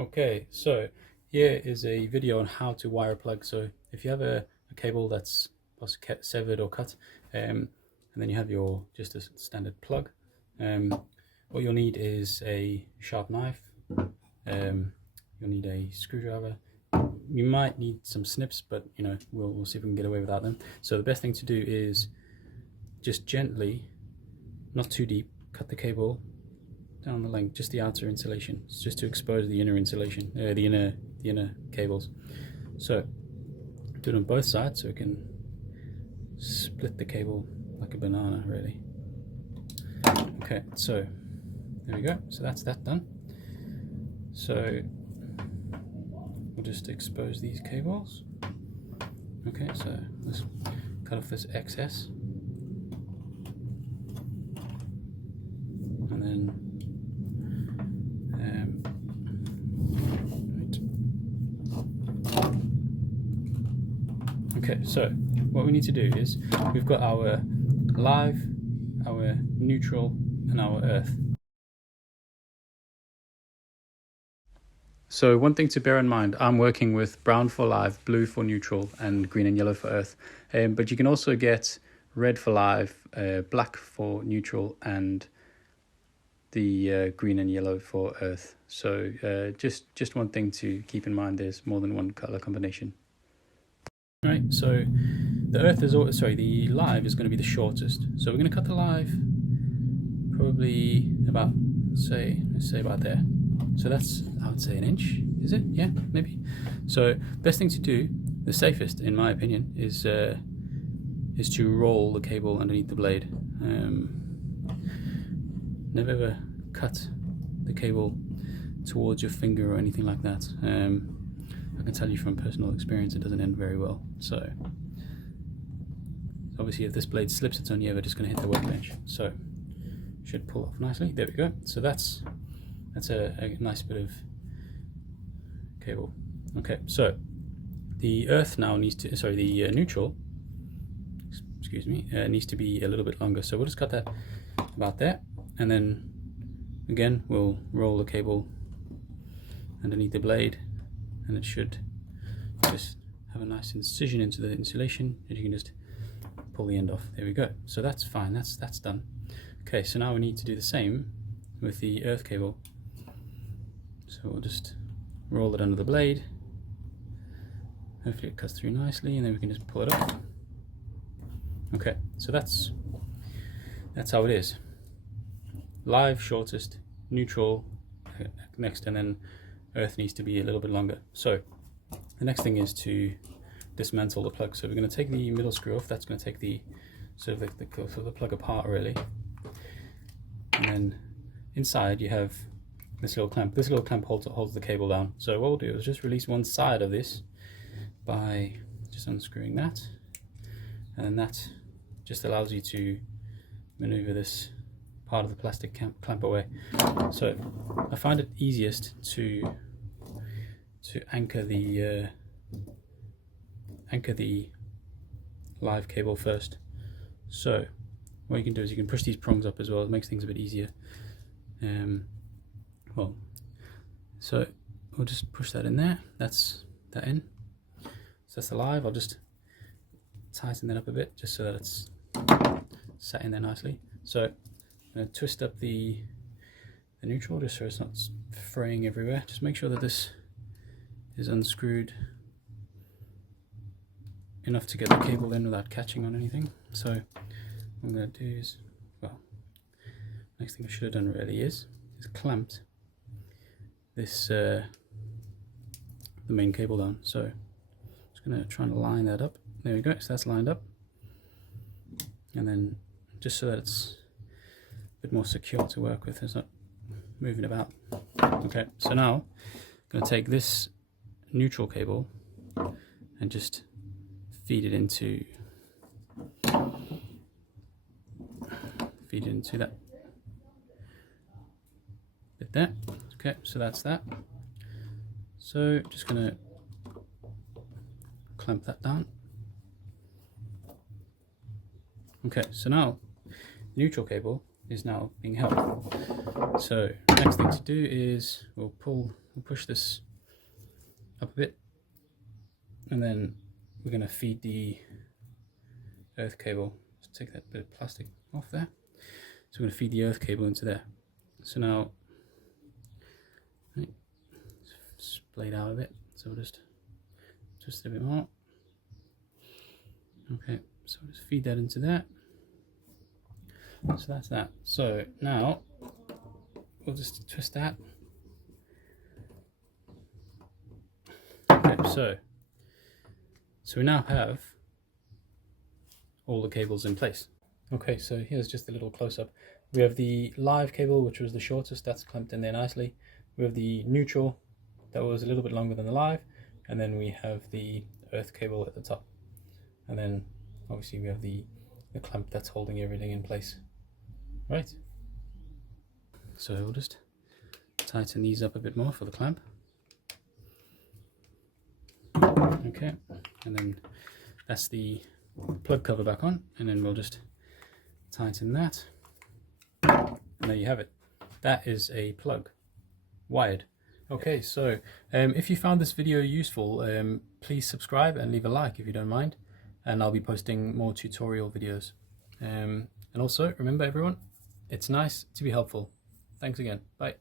Okay, so here is a video on how to wire a plug. So if you have a cable that's severed or cut, and then you have your just a standard plug, what you'll need is a sharp knife. You'll need a screwdriver. You might need some snips, but you know we'll see if we can get away without them. So the best thing to do is just gently, not too deep, cut the cable down the length, just the outer insulation, it's just to expose the inner insulation, the inner cables. So do it on both sides so we can split the cable like a banana, really. Okay, so there we go. So that's that done. So we'll just expose these cables. Okay, so let's cut off this excess, and then okay, so what we need to do is we've got our live, our neutral, and our earth. So one thing to bear in mind, I'm working with brown for live, blue for neutral, and green and yellow for earth. But you can also get red for live, black for neutral, and the green and yellow for earth. So just one thing to keep in mind, there's more than one color combination. Right, so the earth is the live is going to be the shortest. So we're going to cut the live probably about, let's say about there. So that's, I would say, an inch, is it? Yeah, maybe. So best thing to do, the safest in my opinion, is to roll the cable underneath the blade. Never ever cut the cable towards your finger or anything like that. I can tell you from personal experience it doesn't end very well. So obviously if this blade slips, it's only ever just going to hit the workbench. So should pull off nicely. There we go. So that's a nice bit of cable. Okay, so the earth now needs to, the neutral, excuse me, needs to be a little bit longer. So we'll just cut that about there, and then again we'll roll the cable underneath the blade, and it should just have a nice incision into the insulation, and you can just pull the end off. There we go. So that's fine, that's done. Okay, so now we need to do the same with the earth cable. So we'll just roll it under the blade. Hopefully it cuts through nicely, and then we can just pull it off. Okay, so that's how it is. Live shortest, neutral next, and then earth needs to be a little bit longer. So the next thing is to dismantle the plug. So we're going to take the middle screw off. That's going to take the sort of the plug apart, really. And then inside you have this little clamp. This little clamp holds the cable down. So what we'll do is just release one side of this by just unscrewing that, and then that just allows you to maneuver this part of the plastic clamp away. So I find it easiest to anchor the live cable first. So what you can do is you can push these prongs up as well. It makes things a bit easier. Well, so we'll just push that in there. That's that in. So that's the live. I'll just tighten that up a bit just so that it's sat in there nicely. So I'm going to twist up the neutral just so it's not fraying everywhere. Just make sure that this is unscrewed enough to get the cable in without catching on anything. So what I'm going to do is, well, next thing I should have done really is clamped this the main cable down. So I'm just going to try and line that up. There we go. So that's lined up, and then just so that it's a bit more secure to work with, it's not moving about. Okay, so now I'm going to take this neutral cable and just feed it into that bit there. Okay, so that's that. So just gonna clamp that down. Okay, so now the neutral cable is now being held. So next thing to do is we'll pull we'll push this up a bit, and then we're going to feed the earth cable. Let's take that bit of plastic off there. So we're going to feed the earth cable into there. So now it's splayed out a bit, so we'll just twist it a bit more. Okay, so we'll just feed that into there. So that's that. So now we'll just twist that. Okay, so we now have all the cables in place. Okay, so here's just a little close-up. We have the live cable, which was the shortest, that's clamped in there nicely. We have the neutral, that was a little bit longer than the live, and then we have the earth cable at the top. And then obviously we have the clamp that's holding everything in place. Right. So we'll just tighten these up a bit more for the clamp. Okay, and then that's the plug cover back on, and then we'll just tighten that. And there you have it. That is a plug, wired. Okay, so if you found this video useful, please subscribe and leave a like if you don't mind, and I'll be posting more tutorial videos. And also, remember everyone, it's nice to be helpful. Thanks again. Bye.